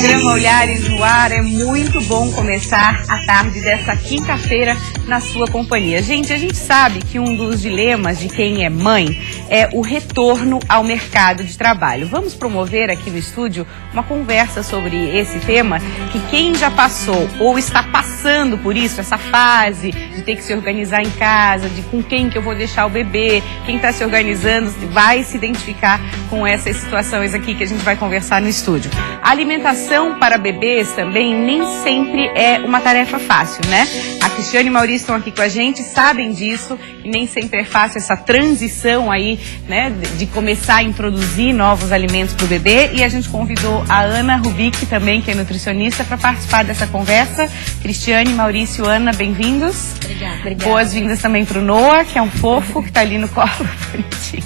Programa Olhares no Ar, é muito bom começar a tarde dessa quinta-feira na sua companhia. Gente, a gente sabe que um dos dilemas de quem é mãe é o retorno ao mercado de trabalho. Vamos promover aqui no estúdio uma conversa sobre esse tema, que quem já passou ou está passando por isso, essa fase de ter que se organizar em casa, de com quem que eu vou deixar o bebê, quem está se organizando vai se identificar com essas situações aqui que a gente vai conversar no estúdio. A alimentação para bebês também nem sempre é uma tarefa fácil, né? A Cristiane e Maurício estão aqui com a gente, sabem disso, e nem sempre é fácil essa transição aí, né, de começar a introduzir novos alimentos para o bebê. E a gente convidou a Ana Rubik também, que é nutricionista, para participar dessa conversa. Cristiane, Maurício, Ana, bem-vindos. Obrigada. Boas-vindas também para o Noah, que é um fofo, que está ali no colo, bonitinho.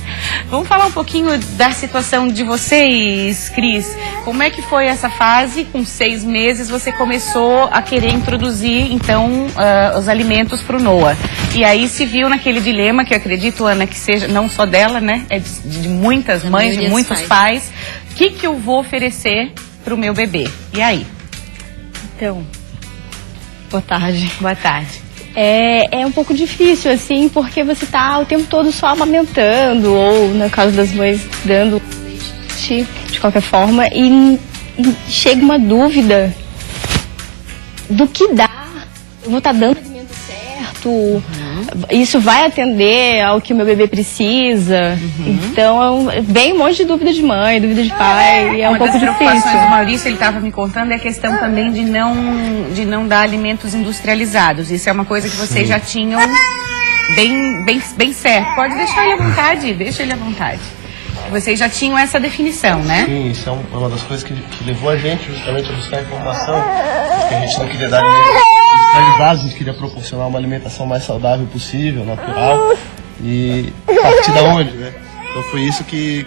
Vamos falar um pouquinho da situação de vocês, Cris. Como é que foi essa fase? Com 6 meses você começou a querer introduzir, então, os alimentos para o Noah. E aí se viu naquele dilema, que eu acredito, Ana, que seja não só dela, né? É de muitas mães, de muitos pais. O que eu vou oferecer para o meu bebê? E aí? Então, boa tarde. Boa tarde. É um pouco difícil, assim, porque você tá o tempo todo só amamentando, ou, no caso das mães, dando leite, de qualquer forma, e chega uma dúvida do que dá. Eu vou estar dando o alimento certo, isso vai atender ao que o meu bebê precisa. Então, vem um monte de dúvida de mãe, dúvida de pai, e é um pouco difícil. Uma das preocupações do Maurício, ele estava me contando, é a questão também de não dar alimentos industrializados. Isso é uma coisa que vocês já tinham bem certo. Pode deixar ele à vontade, deixa ele à vontade. Vocês já tinham essa definição, né? Sim, isso é uma das coisas que levou a gente justamente a buscar informação, porque a gente não queria dar alimentos industrializados, a gente queria proporcionar uma alimentação mais saudável possível, natural, e a partir da onde, né? Então foi isso que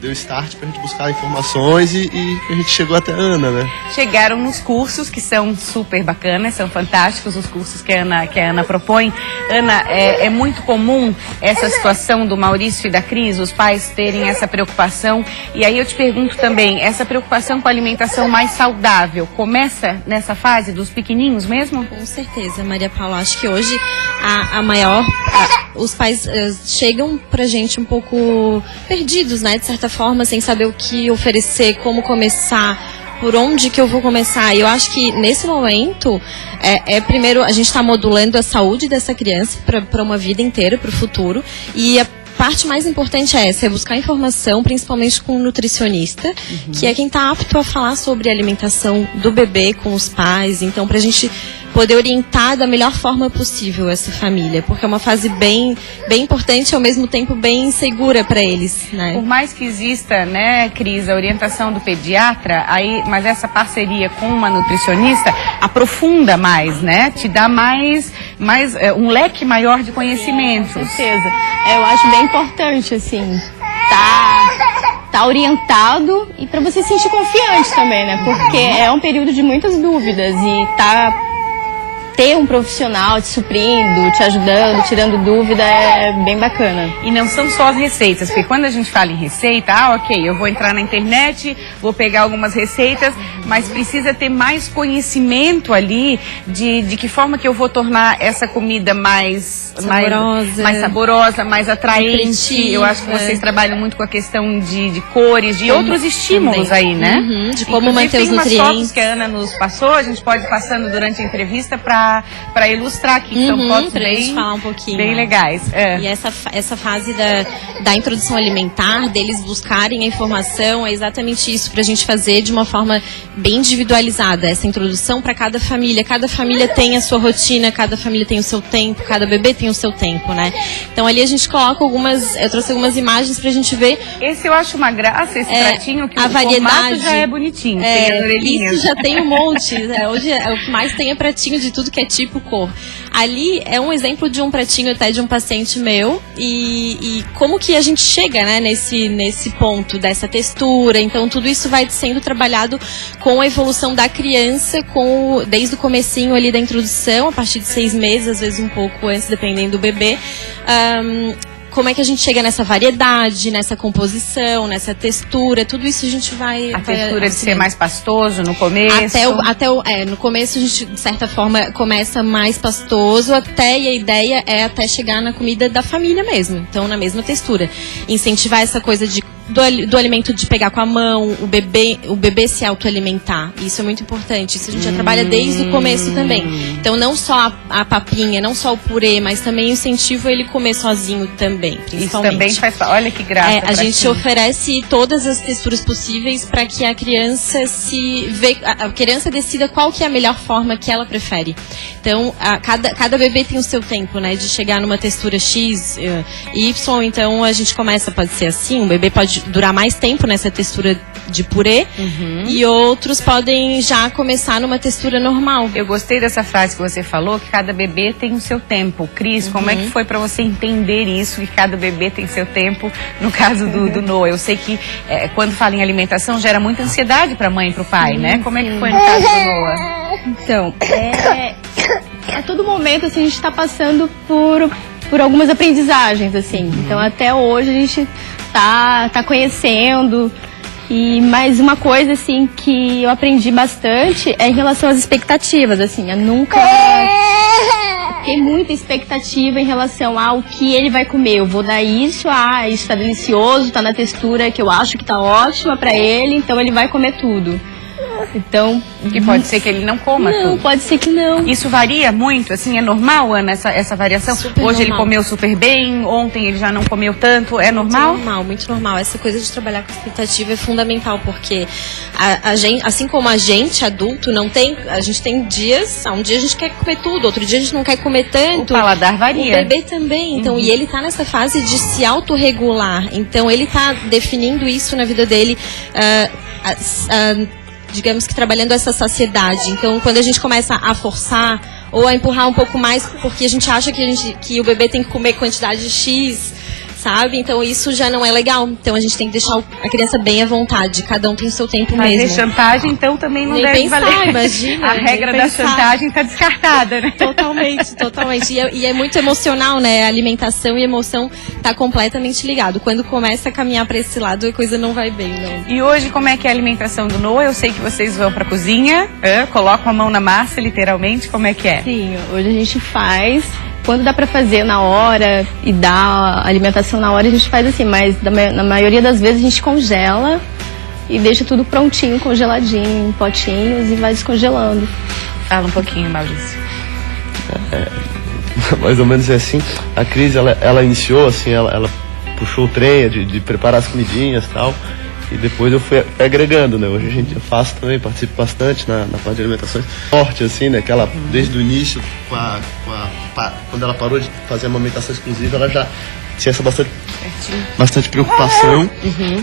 deu start pra gente buscar informações e que a gente chegou até a Ana, né? Chegaram nos cursos, que são super bacanas, são fantásticos os cursos que a Ana propõe. Ana, é muito comum essa situação do Maurício e da Cris, os pais terem essa preocupação. E aí eu te pergunto também, essa preocupação com a alimentação mais saudável, começa nessa fase dos pequenininhos mesmo? Com certeza, Maria Paula. Acho que hoje os pais chegam pra gente um pouco perdidos, né, de certa forma, sem saber o que oferecer, como começar, por onde que eu vou começar. E eu acho que nesse momento, primeiro a gente está modulando a saúde dessa criança para uma vida inteira, para o futuro. E a parte mais importante é essa, é buscar informação, principalmente com um nutricionista, que é quem está apto a falar sobre a alimentação do bebê com os pais. Então, para a gente poder orientar da melhor forma possível essa família, porque é uma fase bem importante e ao mesmo tempo bem insegura para eles, né? Por mais que exista, né, Cris, a orientação do pediatra, mas essa parceria com uma nutricionista aprofunda mais, né? Te dá mais um leque maior de conhecimentos. Com certeza. Eu acho bem importante, assim, tá orientado e para você se sentir confiante também, né? Porque é um período de muitas dúvidas e ter um profissional te suprindo, te ajudando, tirando dúvida é bem bacana. E não são só as receitas, porque quando a gente fala em receita, ok, eu vou entrar na internet, vou pegar algumas receitas, mas precisa ter mais conhecimento ali de que forma que eu vou tornar essa comida mais saborosa, mais atraente. Eu acho que vocês trabalham muito com a questão de cores, de outros estímulos também aí, né? De como manter os nutrientes. Tem umas fotos que a Ana nos passou, a gente pode ir passando durante a entrevista para ilustrar aqui, que são fotos pra gente falar um pouquinho, bem legais. E essa fase da introdução alimentar, deles buscarem a informação, é exatamente isso, pra gente fazer de uma forma bem individualizada, essa introdução para cada família. Cada família tem a sua rotina, cada família tem o seu tempo, cada bebê tem o seu tempo, né? Então ali a gente coloca eu trouxe algumas imagens pra gente ver. Esse eu acho uma graça, esse pratinho, que a variedade já é bonitinho, tem as orelhinhas. Isso já tem um monte, hoje o que mais tem é pratinho de tudo que é tipo cor. Ali é um exemplo de um pratinho até de um paciente meu e como que a gente chega, né, nesse ponto dessa textura. Então tudo isso vai sendo trabalhado com a evolução da criança, desde o comecinho ali da introdução, a partir de 6 meses, às vezes um pouco antes, dependendo do bebê. como é que a gente chega nessa variedade, nessa composição, nessa textura, tudo isso a gente vai... A textura de ser mais pastoso no começo. No começo a gente, de certa forma, começa mais pastoso, e a ideia é até chegar na comida da família mesmo, então na mesma textura. Incentivar essa coisa do alimento de pegar com a mão, o bebê se autoalimentar. Isso é muito importante. Isso a gente já trabalha desde o começo também. Então não só a papinha, não só o purê, mas também incentivo ele comer sozinho também, principalmente. Isso também faz... Olha que graça. A gente oferece todas as texturas possíveis para que a criança a criança decida qual que é a melhor forma que ela prefere. Então, cada bebê tem o seu tempo, né, de chegar numa textura X, Y. Então a gente começa, pode ser assim, um bebê pode durar mais tempo nessa textura de purê, e outros podem já começar numa textura normal. Eu gostei dessa frase que você falou, que cada bebê tem o seu tempo. Cris, como é que foi para você entender isso, que cada bebê tem seu tempo, no caso do Noah? Eu sei que quando fala em alimentação gera muita ansiedade para a mãe e para o pai, né? Como é que foi no caso do Noah? Então, a todo momento assim, a gente está passando por algumas aprendizagens, assim. Então, até hoje a gente tá conhecendo. E mais uma coisa, assim, que eu aprendi bastante é em relação às expectativas, assim. Eu nunca fiquei muita expectativa em relação ao que ele vai comer. Eu vou dar isso, isso tá delicioso, tá na textura que eu acho que tá ótima pra ele, então ele vai comer tudo. Então... Que pode ser que ele não coma tudo. Não, pode ser que não. Isso varia muito? Assim, é normal, Ana, essa variação? Super Hoje normal. ele comeu super bem, ontem ele já não comeu tanto. É normal? Muito normal. Essa coisa de trabalhar com expectativa é fundamental, porque a gente, assim como a gente, adulto, a gente tem dias, um dia a gente quer comer tudo, outro dia a gente não quer comer tanto. O paladar varia. O bebê também. Então, e ele tá nessa fase de se autorregular. Então, ele tá definindo isso na vida dele, digamos que trabalhando essa saciedade. Então, quando a gente começa a forçar ou a empurrar um pouco mais, porque a gente acha que o bebê tem que comer quantidade X, sabe? Então, isso já não é legal. Então, a gente tem que deixar a criança bem à vontade. Cada um tem o seu tempo Fazer mesmo. chantagem, então, também não Nem deve pensar, valer. imagina, A nem regra da pensar. chantagem está descartada, né? Totalmente. E é muito emocional, né? A alimentação e emoção tá completamente ligado. Quando começa a caminhar para esse lado, a coisa não vai bem, não. E hoje, como é que é a alimentação do Noah? Eu sei que vocês vão pra cozinha, colocam a mão na massa, literalmente. Como é que é? Sim, hoje a gente faz. Quando dá pra fazer na hora e dar a alimentação na hora, a gente faz assim, mas na maioria das vezes a gente congela e deixa tudo prontinho, congeladinho, em potinhos e vai descongelando. Fala um pouquinho, Maurício. Mais ou menos é assim. A Cris, ela iniciou assim, ela puxou o trem de preparar as comidinhas e tal. E depois eu fui agregando, né? Hoje eu faço também, participo bastante na parte de alimentações. Forte, assim, né? Que ela, desde o início, quando ela parou de fazer amamentação exclusiva, ela já tinha essa bastante preocupação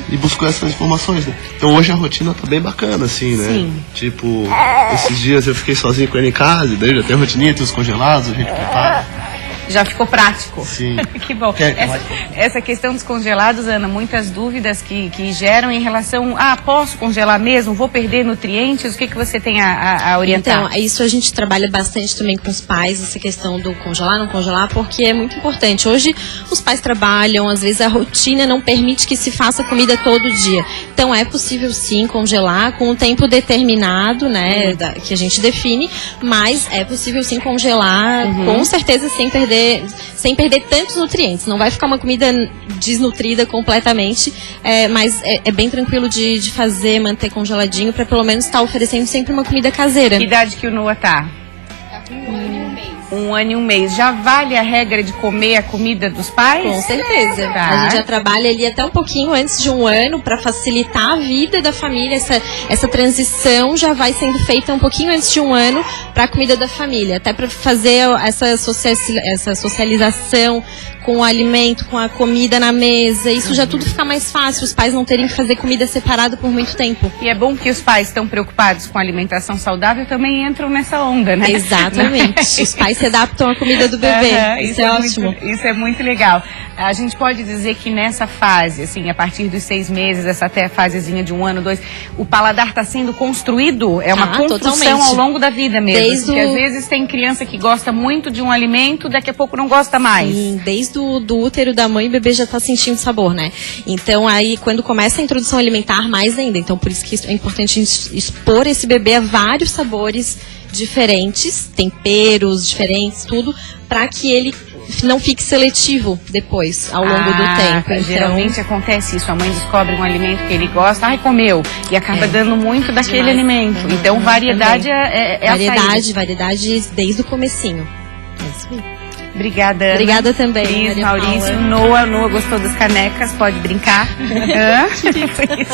e buscou essas informações, né? Então hoje a rotina tá bem bacana, assim, né? Sim. Tipo, esses dias eu fiquei sozinho com ele em casa, daí já tem a rotininha, tem os congelados, a gente prepara. Já ficou prático. Sim. Que bom. Essa questão dos congelados, Ana, muitas dúvidas que geram em relação posso congelar mesmo? Vou perder nutrientes? O que você tem a orientar? Então, isso a gente trabalha bastante também com os pais, essa questão do congelar, não congelar, porque é muito importante. Hoje, os pais trabalham, às vezes a rotina não permite que se faça comida todo dia. Então, é possível sim congelar com um tempo determinado, né, que a gente define, mas é possível sim congelar, com certeza, sem perder tantos nutrientes. Não vai ficar uma comida desnutrida completamente, mas é bem tranquilo de fazer, manter congeladinho, para pelo menos estar oferecendo sempre uma comida caseira. Que idade que o Noah tá? Um ano e um mês. Já vale a regra de comer a comida dos pais? Com certeza. Tá. A gente já trabalha ali até um pouquinho antes de um ano para facilitar a vida da família. Essa transição já vai sendo feita um pouquinho antes de um ano para a comida da família. Até para fazer essa socialização com o alimento, com a comida na mesa. Isso já tudo fica mais fácil, os pais não terem que fazer comida separada por muito tempo. E é bom que os pais estão preocupados com a alimentação saudável também entram nessa onda, né? Exatamente. Os pais se adaptam à comida do bebê. Isso é ótimo. Isso é muito legal. A gente pode dizer que nessa fase, assim, a partir dos 6 meses, essa até fasezinha de 1 ano, 2, o paladar está sendo construído? É uma construção totalmente. ao longo da vida mesmo. Porque às o... vezes tem criança que gosta muito de um alimento, daqui a pouco não gosta mais. Sim, desde do útero da mãe, o bebê já está sentindo sabor, né? Então aí, quando começa a introdução alimentar, mais ainda. Então por isso que é importante expor esse bebê a vários sabores diferentes, temperos diferentes, tudo, para que ele não fique seletivo depois, ao longo do tempo. Então, geralmente acontece isso, a mãe descobre um alimento que ele gosta, comeu, e acaba dando muito daquele alimento. Então variedade é a saída. Variedade desde o comecinho. É isso aí. Obrigada, Ana. Obrigada também, Cris, Maria Maurício, Paula. Noah gostou das canecas, pode brincar.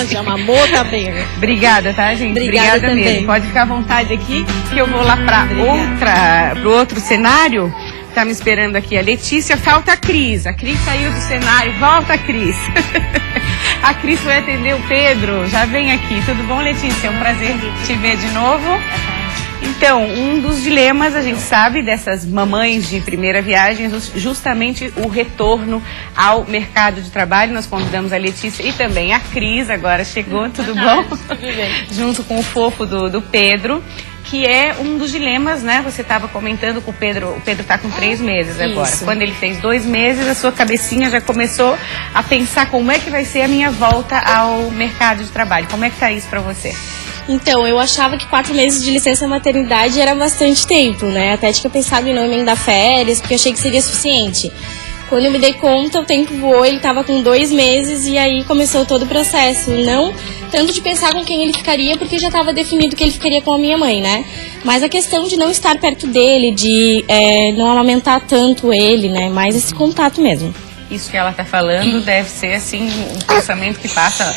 Já mamou, tá bem. Obrigada, tá, gente? Obrigada também. mesmo. Pode ficar à vontade aqui, que eu vou lá pro outro cenário. Tá me esperando aqui a Letícia, falta a Cris. A Cris saiu do cenário, volta a Cris. A Cris foi atender o Pedro, já vem aqui. Tudo bom, Letícia? É um prazer te ver de novo. Então, um dos dilemas, a gente sabe, dessas mamães de primeira viagem, justamente o retorno ao mercado de trabalho. Nós convidamos a Letícia e também a Cris, agora chegou, tudo bom? Tudo bem. Junto com o fofo do Pedro, que é um dos dilemas, né? Você estava comentando com o Pedro está com 3 meses agora. Isso. Quando ele fez 2 meses, a sua cabecinha já começou a pensar como é que vai ser a minha volta ao mercado de trabalho. Como é que tá isso para você? Então, eu achava que 4 meses de licença maternidade era bastante tempo, né? Até tinha pensado em não emendar férias, porque achei que seria suficiente. Quando eu me dei conta, o tempo voou, ele estava com 2 meses e aí começou todo o processo. Não tanto de pensar com quem ele ficaria, porque já estava definido que ele ficaria com a minha mãe, né? Mas a questão de não estar perto dele, de não amamentar tanto ele, né? Mais esse contato mesmo. Isso que ela está falando deve ser, assim, um pensamento que passa,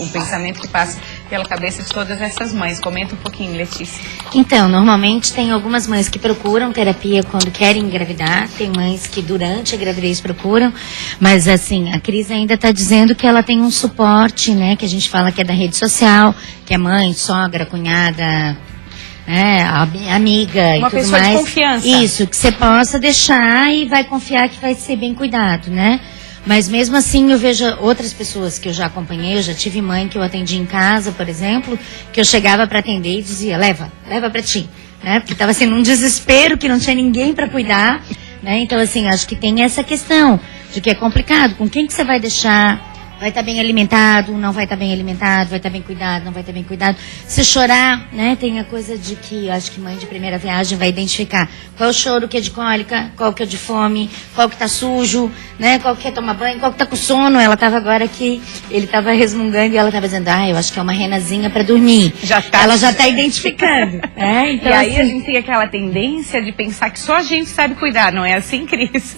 um pensamento que passa pela cabeça de todas essas mães. Comenta um pouquinho, Letícia. Então, normalmente tem algumas mães que procuram terapia quando querem engravidar, tem mães que durante a gravidez procuram, mas assim, a Cris ainda está dizendo que ela tem um suporte, né, que a gente fala que é da rede social, que é mãe, sogra, cunhada, amiga uma e tudo pessoa mais. De confiança. Isso, que você possa deixar e vai confiar que vai ser bem cuidado, né? Mas mesmo assim eu vejo outras pessoas que eu já acompanhei, eu já tive mãe que eu atendi em casa, por exemplo, que eu chegava para atender e dizia, leva para ti, né? Porque estava sendo um desespero que não tinha ninguém para cuidar, né? Então assim, acho que tem essa questão de que é complicado, com quem que você vai deixar? Vai estar bem alimentado, não vai estar bem alimentado, vai estar bem cuidado, não vai estar bem cuidado. Se chorar, né, tem a coisa de que acho que mãe de primeira viagem vai identificar qual é o choro que é de cólica, qual que é de fome, qual que tá sujo, né, qual que quer tomar banho, qual que tá com sono. Ela estava agora aqui, ele estava resmungando e ela estava dizendo, eu acho que é uma renazinha para dormir. Ela já está identificando. Então, e aí assim, a gente tem aquela tendência de pensar que só a gente sabe cuidar, não é assim, Cris?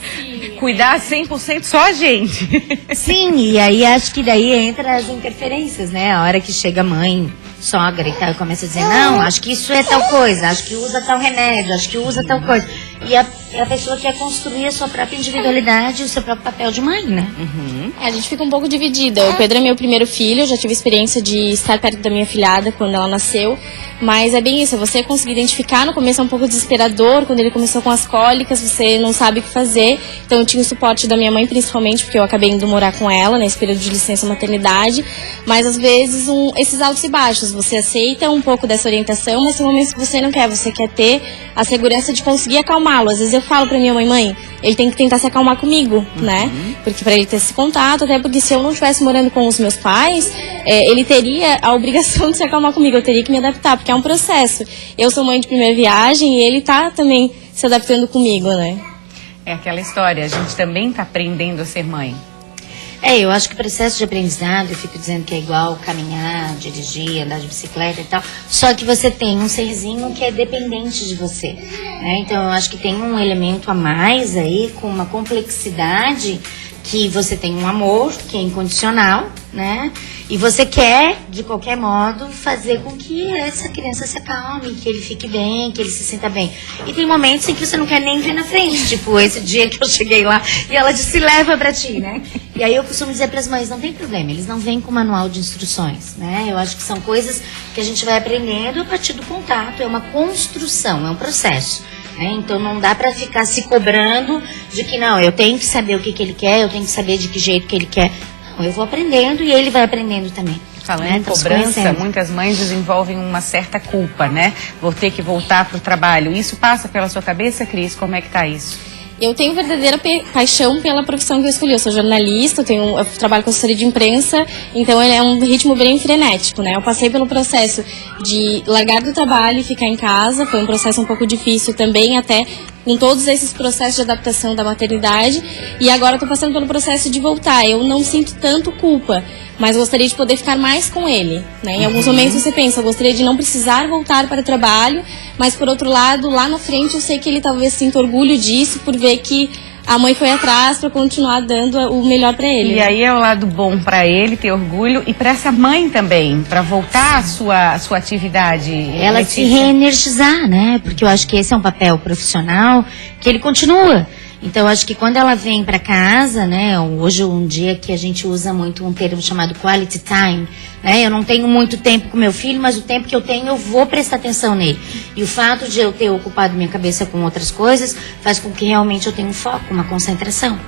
Cuidar 100% só a gente. Sim, e aí acho que daí entra as interferências, né? A hora que chega a mãe, sogra e tal, e começa a dizer, não, acho que isso é tal coisa, acho que usa tal remédio, acho que usa tal coisa. E a pessoa quer construir a sua própria individualidade e o seu próprio papel de mãe, né? Uhum. A gente fica um pouco dividida. O Pedro é meu primeiro filho, eu já tive experiência de estar perto da minha filhada quando ela nasceu. Mas é bem isso, você conseguir identificar, no começo é um pouco desesperador, quando ele começou com as cólicas, você não sabe o que fazer. Então eu tinha o suporte da minha mãe, principalmente, porque eu acabei indo morar com ela nesse período de licença maternidade. Mas às vezes esses altos e baixos, você aceita um pouco dessa orientação, mas tem momentos que você não quer, você quer ter a segurança de conseguir acalmá-lo. Às vezes eu falo pra minha mãe, ele tem que tentar se acalmar comigo, né? Porque pra ele ter esse contato, até porque se eu não estivesse morando com os meus pais, ele teria a obrigação de se acalmar comigo, eu teria que me adaptar, porque é um processo. Eu sou mãe de primeira viagem e ele tá também se adaptando comigo, né? É aquela história, a gente também tá aprendendo a ser mãe. Eu acho que o processo de aprendizado, eu fico dizendo que é igual caminhar, dirigir, andar de bicicleta e tal, só que você tem um serzinho que é dependente de você, né? Então eu acho que tem um elemento a mais aí, com uma complexidade, que você tem um amor que é incondicional, né? E você quer, de qualquer modo, fazer com que essa criança se acalme, que ele fique bem, que ele se sinta bem. E tem momentos em que você não quer nem ver na frente, tipo esse dia que eu cheguei lá e ela disse, leva pra ti, né? E aí eu costumo dizer pras mães, não tem problema, eles não vêm com manual de instruções, né? Eu acho que são coisas que a gente vai aprendendo a partir do contato, é uma construção, é um processo. né? Então não dá para ficar se cobrando de que não, eu tenho que saber o que ele quer, eu tenho que saber de que jeito que ele quer. Não, eu vou aprendendo e ele vai aprendendo também. Falando né? em cobrança, muitas mães desenvolvem uma certa culpa, né? Vou ter que voltar para o trabalho. Isso passa pela sua cabeça, Cris? Como é que tá isso? Eu tenho verdadeira paixão pela profissão que eu escolhi. Eu sou jornalista, eu trabalho com assessoria de imprensa, então ele é um ritmo bem frenético, né? Eu passei pelo processo de largar do trabalho e ficar em casa, foi um processo um pouco difícil também, até com todos esses processos de adaptação da maternidade, e agora eu tô passando pelo processo de voltar. Eu não sinto tanto culpa, mas gostaria de poder ficar mais com ele, né? Em alguns momentos você pensa, eu gostaria de não precisar voltar para o trabalho, mas por outro lado, lá na frente eu sei que ele talvez sinta orgulho disso, por ver que a mãe foi atrás para continuar dando o melhor para ele. E aí é o lado bom para ele ter orgulho e para essa mãe também, para voltar à sua atividade. Ela Letícia. se reenergizar, né? Porque eu acho que esse é um papel profissional que ele continua. Então, eu acho que quando ela vem para casa, né? Hoje é um dia que a gente usa muito um termo chamado quality time, né? Eu não tenho muito tempo com meu filho, mas o tempo que eu tenho eu vou prestar atenção nele. E o fato de eu ter ocupado minha cabeça com outras coisas faz com que realmente eu tenha um foco, uma concentração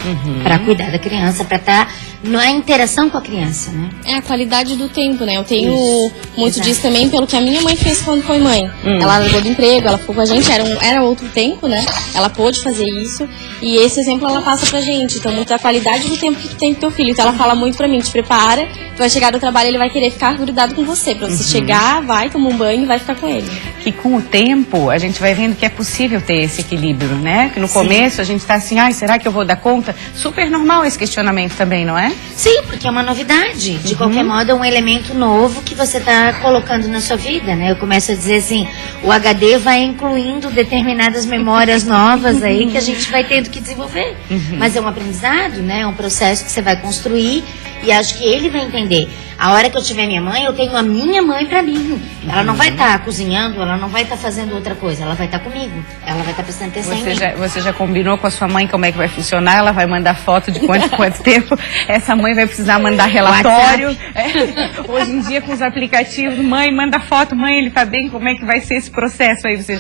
para cuidar da criança, para estar na interação com a criança, né? É a qualidade do tempo, né? Eu tenho muito disso também pelo que a minha mãe fez quando foi mãe. Ela largou do emprego, ela ficou com a gente, era outro tempo, né? Ela pôde fazer isso e esse exemplo ela passa pra gente. Então, muito a qualidade do tempo que tu tem com teu filho. Então, ela fala muito pra mim, te prepara, tu vai chegar do trabalho, ele vai querer ficar grudado com você. Pra você chegar, vai, toma um banho e vai ficar com ele. Que com o tempo a gente vai vendo que é possível ter esse equilíbrio, né? Que no começo a gente tá assim, ai, será que eu vou dar conta? Super normal esse questionamento também, não é? Sim, porque é uma novidade. De qualquer modo, é um elemento novo que você está colocando na sua vida, né? Eu começo a dizer assim, o HD vai incluindo determinadas memórias novas aí que a gente vai tendo que desenvolver. Mas é um aprendizado, né? É um processo que você vai construir e acho que ele vai entender. A hora que eu tiver minha mãe, eu tenho a minha mãe pra mim. Ela não vai estar cozinhando, ela não vai estar fazendo outra coisa, ela vai estar comigo. Ela vai estar prestando atenção em mim. Você já combinou com a sua mãe como é que vai funcionar? Ela vai mandar foto de quanto tempo essa mãe vai precisar mandar relatório. Hoje em dia com os aplicativos, mãe, manda foto, mãe, ele tá bem, como é que vai ser esse processo aí? Você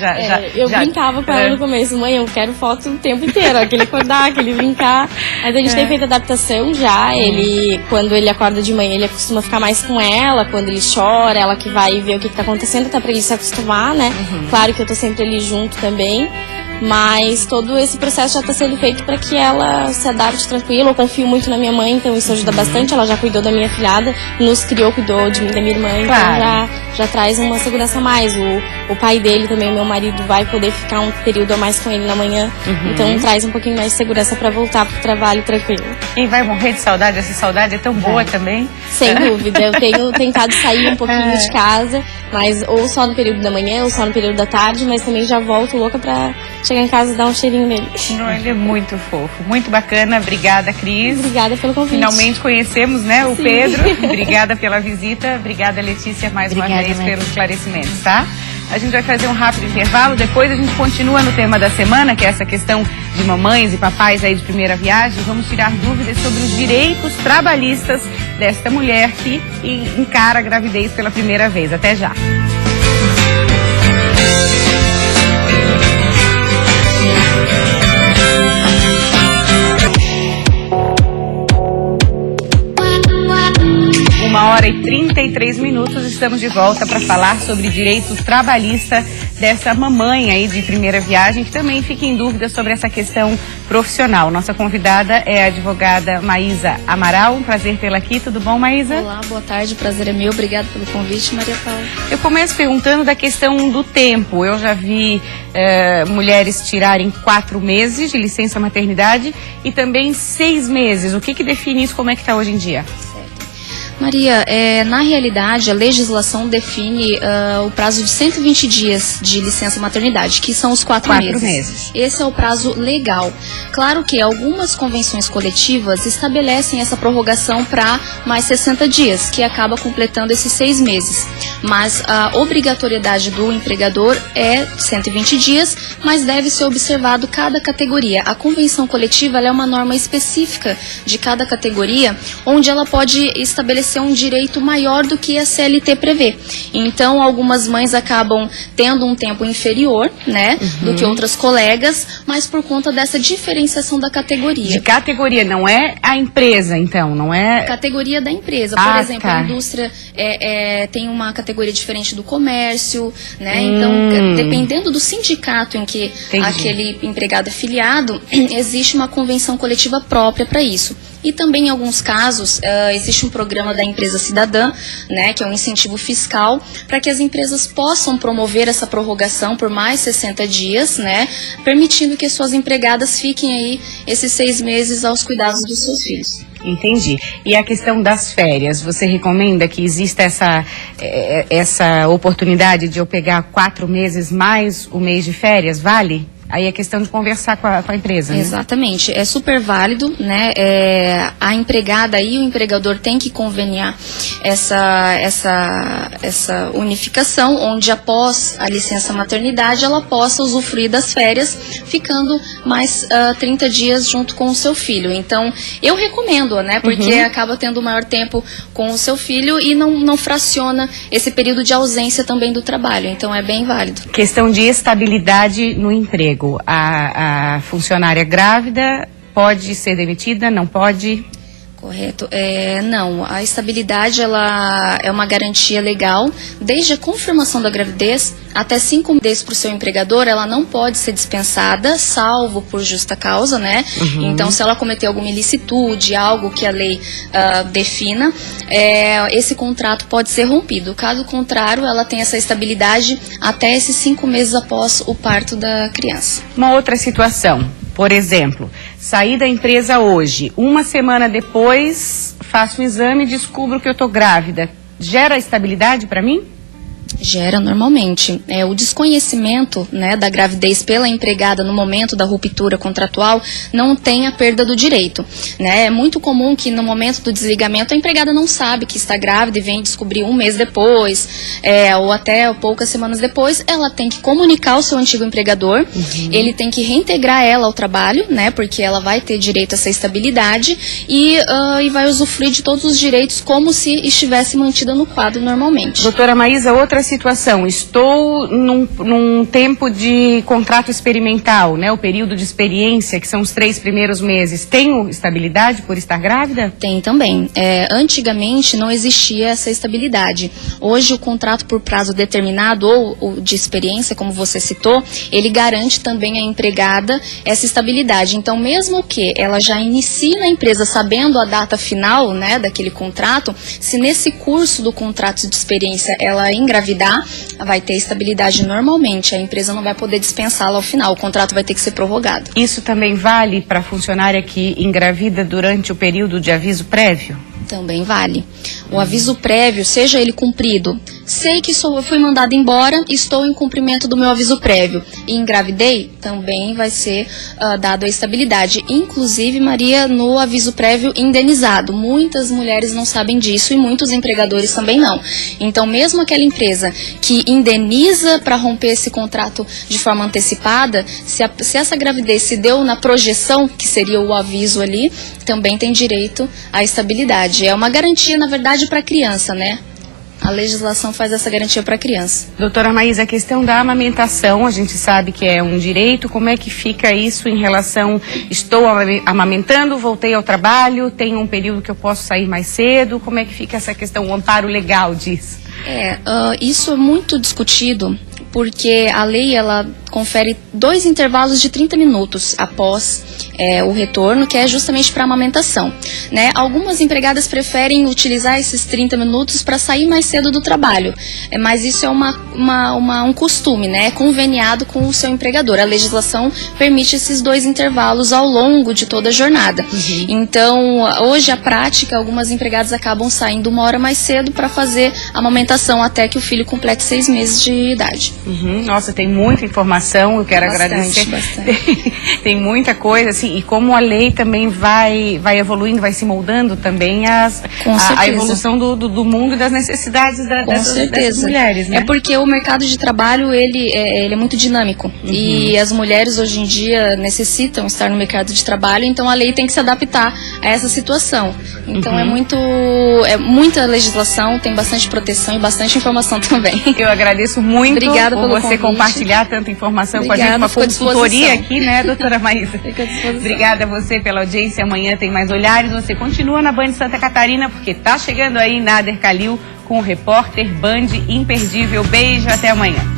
eu brincava com ela no começo, mãe, eu quero foto o tempo inteiro, aquele acordar, aquele brincar. Mas a gente tem feito adaptação já, ele, quando ele acorda de manhã, ele costuma ficar mais com ela, quando ele chora, ela que vai ver o que tá acontecendo, até pra ele se acostumar, né? Claro que eu tô sempre ali junto também, mas todo esse processo já está sendo feito para que ela se adapte tranquila. Eu confio muito na minha mãe, então isso ajuda bastante. Ela já cuidou da minha filhada, nos criou, cuidou de mim, da minha irmã, então já traz uma segurança a mais. O pai dele também, o meu marido, vai poder ficar um período a mais com ele na manhã, então traz um pouquinho mais de segurança para voltar pro trabalho tranquilo. E vai morrer de saudade, essa saudade é tão boa também. Sem dúvida, eu tenho tentado sair um pouquinho de casa, mas ou só no período da manhã, ou só no período da tarde, mas também já volto louca pra chegar em casa e dar um cheirinho nele. Não, ele é muito fofo, muito bacana. Obrigada, Cris. Obrigada pelo convite. Finalmente conhecemos, né, o Pedro. Obrigada pela visita. Obrigada, Letícia, mais uma vez pelos esclarecimentos, tá? A gente vai fazer um rápido intervalo, depois a gente continua no tema da semana, que é essa questão de mamães e papais aí de primeira viagem. Vamos tirar dúvidas sobre os direitos trabalhistas desta mulher que encara a gravidez pela primeira vez. Até já. Uma hora e 33 minutos, estamos de volta para falar sobre direitos trabalhistas dessa mamãe aí de primeira viagem, que também fica em dúvida sobre essa questão profissional. Nossa convidada é a advogada Maísa Amaral. Um prazer tê-la aqui. Tudo bom, Maísa? Olá, boa tarde. O prazer é meu. Obrigada pelo convite, Maria Paula. Eu começo perguntando da questão do tempo. Eu já vi mulheres tirarem 4 meses de licença maternidade e também 6 meses. O que define isso? Como é que está hoje em dia? Maria, na realidade, a legislação define o prazo de 120 dias de licença maternidade, que são os 4 meses. Esse é o prazo legal. Claro que algumas convenções coletivas estabelecem essa prorrogação para mais 60 dias, que acaba completando esses 6 meses. Mas a obrigatoriedade do empregador é 120 dias, mas deve ser observado cada categoria. A convenção coletiva ela é uma norma específica de cada categoria, onde ela pode estabelecer ser um direito maior do que a CLT prevê. Então, algumas mães acabam tendo um tempo inferior, né, do que outras colegas, mas por conta dessa diferenciação da categoria. De categoria, não é a empresa, então, não é... Categoria da empresa. Por exemplo, a indústria tem uma categoria diferente do comércio, né? Então, dependendo do sindicato em que aquele empregado é filiado, existe uma convenção coletiva própria para isso. E também, em alguns casos, existe um programa da empresa cidadã, né, que é um incentivo fiscal, para que as empresas possam promover essa prorrogação por mais 60 dias, né, permitindo que suas empregadas fiquem aí esses 6 meses aos cuidados dos seus filhos. Entendi. E a questão das férias, você recomenda que exista essa oportunidade de eu pegar 4 meses mais o mês de férias, vale? Aí é questão de conversar com a empresa, né? Exatamente, é super válido, né? A empregada e o empregador têm que conveniar essa unificação, onde após a licença maternidade ela possa usufruir das férias, ficando mais 30 dias junto com o seu filho. Então, eu recomendo, né? Porque acaba tendo maior tempo com o seu filho e não fraciona esse período de ausência também do trabalho. Então, é bem válido. Questão de estabilidade no emprego. A funcionária grávida pode ser demitida, não pode? Correto. Não, a estabilidade ela é uma garantia legal. Desde a confirmação da gravidez até 5 meses para o seu empregador, ela não pode ser dispensada, salvo por justa causa, né? Então, se ela cometer alguma ilicitude, algo que a lei defina, esse contrato pode ser rompido. Caso contrário, ela tem essa estabilidade até esses 5 meses após o parto da criança. Uma outra situação. Por exemplo, saí da empresa hoje, 1 semana depois faço um exame e descubro que eu estou grávida. Gera estabilidade para mim? Gera normalmente. O desconhecimento, né, da gravidez pela empregada no momento da ruptura contratual não tem a perda do direito, né? É muito comum que no momento do desligamento a empregada não sabe que está grávida e vem descobrir 1 mês depois, ou até poucas semanas depois. Ela tem que comunicar ao seu antigo empregador, ele tem que reintegrar ela ao trabalho, né, porque ela vai ter direito a essa estabilidade e vai usufruir de todos os direitos como se estivesse mantida no quadro normalmente. Doutora Maísa, outra situação, estou num tempo de contrato experimental, né, o período de experiência, que são os 3 primeiros meses, tenho estabilidade por estar grávida? Tem também. Antigamente não existia essa estabilidade. Hoje o contrato por prazo determinado ou de experiência, como você citou, ele garante também à empregada essa estabilidade. Então, mesmo que ela já inicie na empresa sabendo a data final, né, daquele contrato, se nesse curso do contrato de experiência ela engravidar, vai ter estabilidade normalmente, a empresa não vai poder dispensá-la ao final, o contrato vai ter que ser prorrogado. Isso também vale para a funcionária que engravida durante o período de aviso prévio? Também vale. O aviso prévio, seja ele cumprido, sei que fui mandada embora, estou em cumprimento do meu aviso prévio e engravidei, também vai ser dado a estabilidade. Inclusive, Maria, no aviso prévio indenizado. Muitas mulheres não sabem disso e muitos empregadores também não. Então, mesmo aquela empresa que indeniza para romper esse contrato de forma antecipada, se essa gravidez se deu na projeção, que seria o aviso ali, também tem direito à estabilidade. É uma garantia, na verdade, para a criança, né? A legislação faz essa garantia para a criança. Doutora Maísa, a questão da amamentação, a gente sabe que é um direito, como é que fica isso em relação, estou amamentando, voltei ao trabalho, tenho um período que eu posso sair mais cedo, como é que fica essa questão, o amparo legal disso? Isso é muito discutido, porque a lei, ela confere 2 intervalos de 30 minutos após o retorno, que é justamente para amamentação, né? Algumas empregadas preferem utilizar esses 30 minutos para sair mais cedo do trabalho, mas isso é um costume, né? É conveniado com o seu empregador. A legislação permite esses 2 intervalos ao longo de toda a jornada. Então, hoje a prática, algumas empregadas acabam saindo 1 hora mais cedo para fazer a amamentação até que o filho complete 6 meses de idade. Nossa, tem muita informação, eu quero agradecer. Bastante. Tem muita coisa, assim, assim, e como a lei também vai evoluindo, vai se moldando também a evolução do mundo e das necessidades dessas mulheres, né? É porque o mercado de trabalho, ele é muito dinâmico. E as mulheres hoje em dia necessitam estar no mercado de trabalho, então a lei tem que se adaptar a essa situação. Então é muita legislação, tem bastante proteção e bastante informação também. Eu agradeço muito Obrigada por pelo você convite. compartilhar tanta informação com a gente, uma consultoria aqui, né, doutora Maísa? Obrigada a você pela audiência. Amanhã tem mais Olhares. Você continua na Band Santa Catarina, porque tá chegando aí Nader Kalil com o repórter Band Imperdível. Beijo, até amanhã.